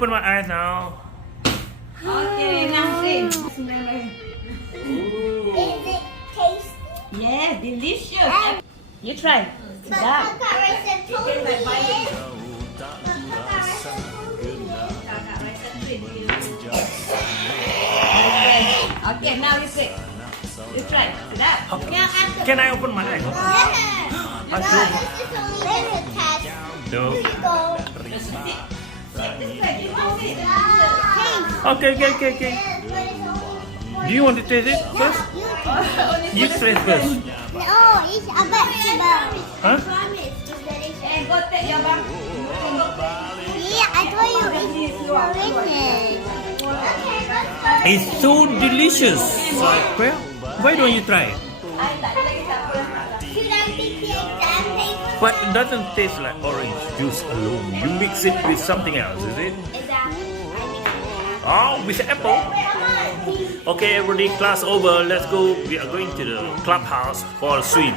open my eyes now. Okay, now see. Is it tasty? Yeah, delicious. You try. But Sedap. kakak rasa toasty eh. Okay, now you see. You try. Sedap. Now after Can I open my eyes? yeah. I No, feel- this is only the test. No. Here you go. Okay. Do you want to taste it first? You taste first. No, it's about Huh? Eh, go take your bag. Yeah, I told you it's delicious. Okay, let's go. It's so delicious. Well, why don't you try it? Should I take the exam paper? But it doesn't taste like orange juice alone. You mix it with something else, is it? Exactly. Oh, with apple. Okay, everybody, class over. Let's go. We are going to the clubhouse for a swim.